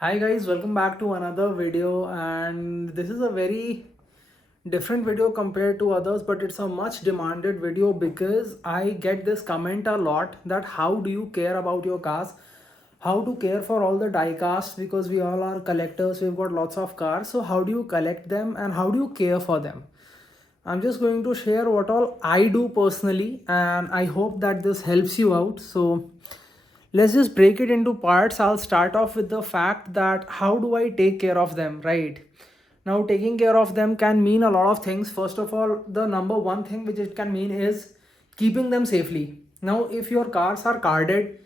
Hi guys, welcome back to another video, and this is a very different video compared to others, but it's a much demanded video because I get this comment a lot that how do you care about your cars, how to care for all the die casts, because we all are collectors, we've got lots of cars, so how do you collect them and how do you care for them? I'm just going to share what all I do personally, and I hope that this helps you out. So let's just break it into parts. I'll start off with the fact that how do I take care of them, right? Now, taking care of them can mean a lot of things. First of all, the number one thing which it can mean is keeping them safely. Now, if your cars are carded,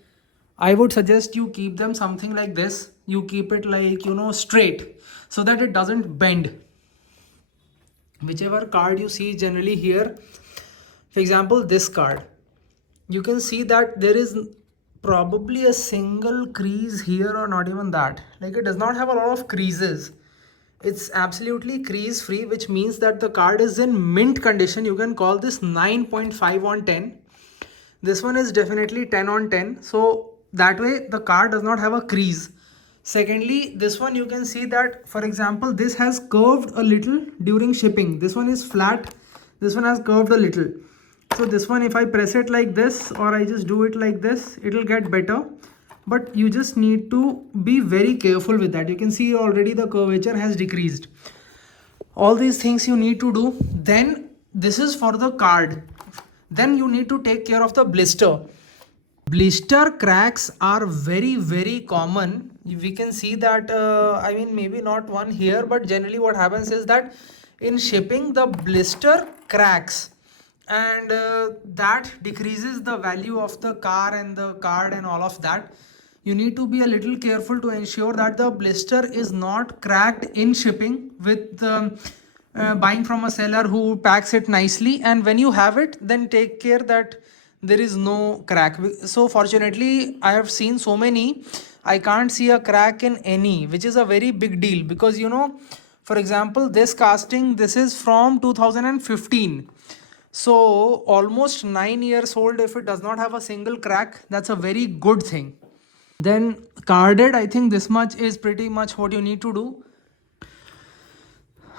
I would suggest you keep them something like this. You keep it like, straight so that it doesn't bend. Whichever card you see generally here, for example, this card, you can see that there is probably a single crease here, or not even that. Like, it does not have a lot of creases. It's absolutely crease free, which means that the card is in mint condition. You can call this 9.5 on 10. This one is definitely 10 on 10. So that way the card does not have a crease. Secondly, this one you can see that, for example, this has curved a little during shipping. This one is flat. This one has curved a little. So this one, if I press it like this or I just do it like this, it'll get better. But you just need to be very careful with that. You can see already the curvature has decreased. All these things you need to do. Then this is for the card. Then you need to take care of the blister. Blister cracks are very common. We can see that, I mean, maybe not one here, but generally what happens is that in shipping the blister cracks, and that decreases the value of the car and the card and all of that. You need to be a little careful to ensure that the blister is not cracked in shipping with buying from a seller who packs it nicely, and when you have it, then take care that there is no crack. So fortunately I have seen so many, I can't see a crack in any, which is a very big deal, because for example, this casting, this is from 2015, so almost 9 years old. If it does not have a single crack, that's a very good thing. Then carded, I think this much is pretty much what you need to do.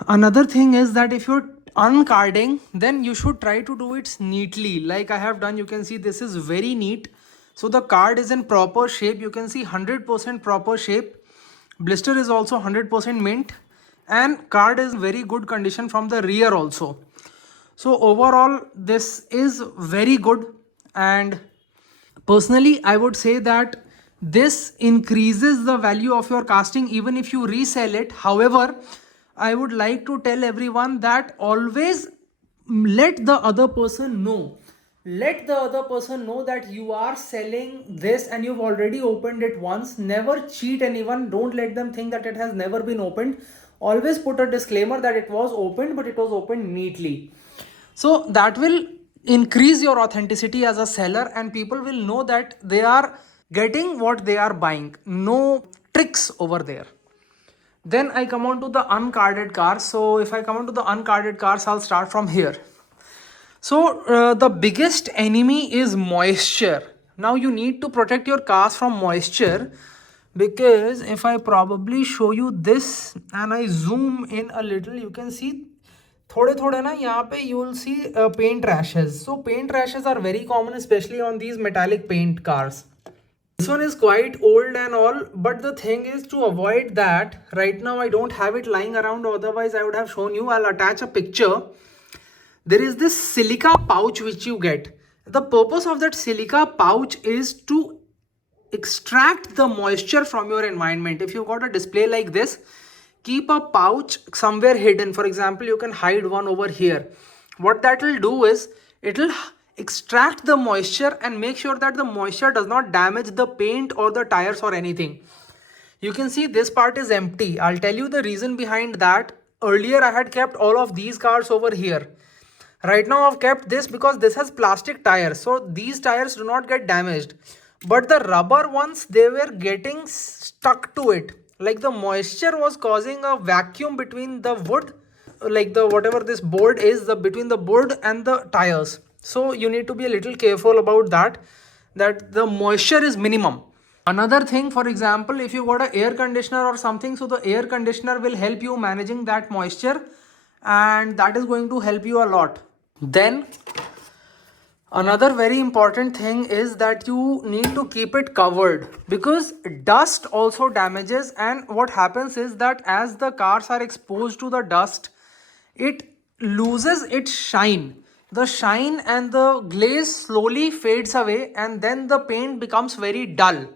Another thing is that if you're uncarding, then you should try to do it neatly, like I have done. You can see this is very neat. So the card is in proper shape. You can see 100% proper shape. Blister is also 100% mint, and card is very good condition from the rear also. So overall this is very good, and personally I would say that this increases the value of your casting even if you resell it. However, I would like to tell everyone that always let the other person know. Let the other person know that you are selling this and you've already opened it once. Never cheat anyone. Don't let them think that it has never been opened. Always put a disclaimer that it was opened, but it was opened neatly. So that will increase your authenticity as a seller, and people will know that they are getting what they are buying. No tricks over there. Then I come on to the uncarded cars. So if I come on to the uncarded cars, I'll start from here. So the biggest enemy is moisture. Now you need to protect your cars from moisture, because if I probably show you this and I zoom in a little, you can see थोड़े ना यहाँ पे you will see paint rashes. So paint rashes are very common, especially on these metallic paint cars. This one is quite old and all, but the thing is, to avoid that, right now I don't have it lying around, otherwise I would have shown you. I'll attach a picture. There is this silica pouch which you get. The purpose of that silica pouch is to extract the moisture from your environment. If you've got a display like this, keep a pouch somewhere hidden. For example, you can hide one over here. What that will do is, it will extract the moisture and make sure that the moisture does not damage the paint or the tires or anything. You can see this part is empty. I'll tell you the reason behind that. Earlier I had kept all of these cars over here. Right now I've kept this because this has plastic tires, so these tires do not get damaged. But the rubber ones, they were getting stuck to it. Like the moisture was causing a vacuum between the wood, like the whatever this board is, the between the board and the tires. So you need to be a little careful about that, that the moisture is minimum. Another thing, for example, if you got an air conditioner or something, so the air conditioner will help you managing that moisture, and that is going to help you a lot. Then another very important thing is that you need to keep it covered, because dust also damages, and what happens is that as the cars are exposed to the dust, it loses its shine. The shine and the glaze slowly fades away, and then the paint becomes very dull.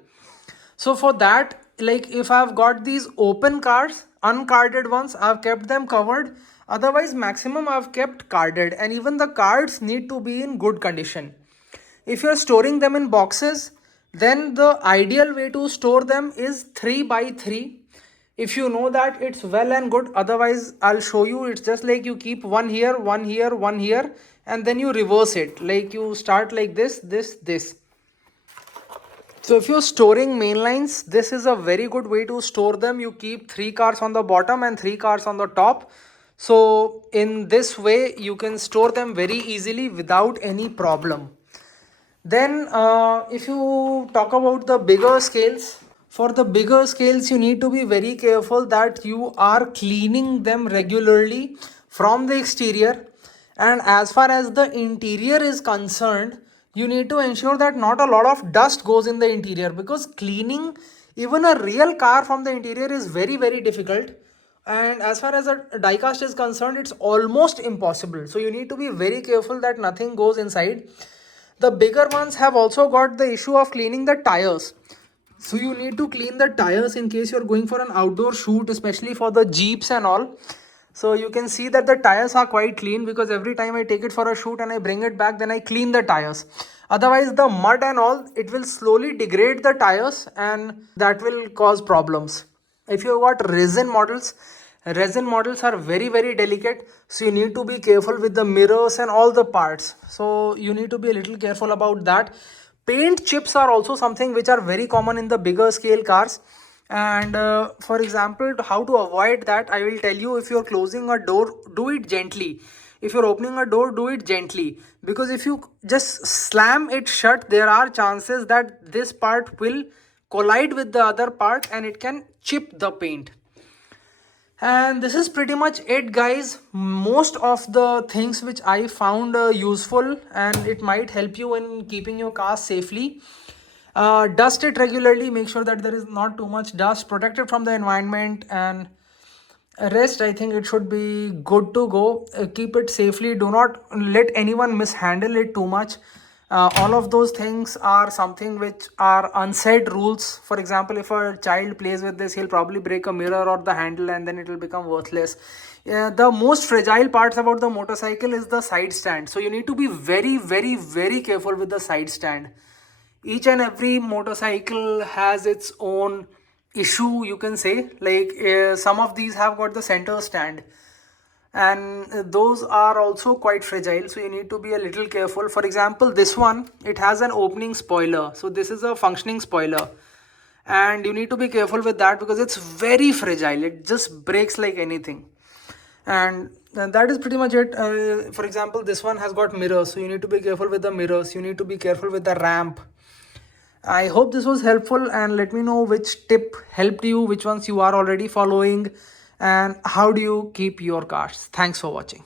So for that, like if I've got these open cards, uncarded ones, I've kept them covered. Otherwise, maximum I've kept carded, and even the cards need to be in good condition. If you're storing them in boxes, then the ideal way to store them is 3 by 3. If you know that, it's well and good. Otherwise, I'll show you. It's just like you keep one here, one here, one here, and then you reverse it. Like you start like this, this. So if you're storing main lines, this is a very good way to store them. You keep 3 cars on the bottom and 3 cars on the top. So in this way, you can store them very easily without any problem. Then if you talk about the bigger scales, for the bigger scales, you need to be very careful that you are cleaning them regularly from the exterior. And as far as the interior is concerned, you need to ensure that not a lot of dust goes in the interior, because cleaning even a real car from the interior is very difficult. And as far as a diecast is concerned, it's almost impossible. So you need to be very careful that nothing goes inside. The bigger ones have also got the issue of cleaning the tires. So you need to clean the tires in case you're going for an outdoor shoot, especially for the Jeeps and all. So you can see that the tires are quite clean, because every time I take it for a shoot and I bring it back, then I clean the tires. Otherwise, the mud and all, it will slowly degrade the tires, and that will cause problems. If you've got resin models are very delicate, so you need to be careful with the mirrors and all the parts. So you need to be a little careful about that. Paint chips are also something which are very common in the bigger scale cars. And for example, how to avoid that, I will tell you. If you're closing a door, do it gently. If you're opening a door, do it gently, because if you just slam it shut, there are chances that this part will collide with the other part and it can chip the paint. And this is pretty much it, guys. Most of the things which I found useful, and it might help you in keeping your car safely. Dust it regularly, make sure that there is not too much dust, protect it from the environment, and rest, I think it should be good to go. Keep it safely, do not let anyone mishandle it too much. All of those things are something which are unsaid rules. For example, if a child plays with this, he'll probably break a mirror or the handle, and then it will become worthless. The most fragile parts about the motorcycle is the side stand, so you need to be very careful with the side stand. Each and every motorcycle has its own issue, you can say. Like some of these have got the center stand, and those are also quite fragile, so you need to be a little careful. For example, this one, it has an opening spoiler, so this is a functioning spoiler, and you need to be careful with that because it's very fragile. It just breaks like anything. And that is pretty much it. For example, this one has got mirrors, so you need to be careful with the mirrors. You need to be careful with the ramp. I hope this was helpful, and let me know which tip helped you, which ones you are already following, and how do you keep your cars. Thanks for watching.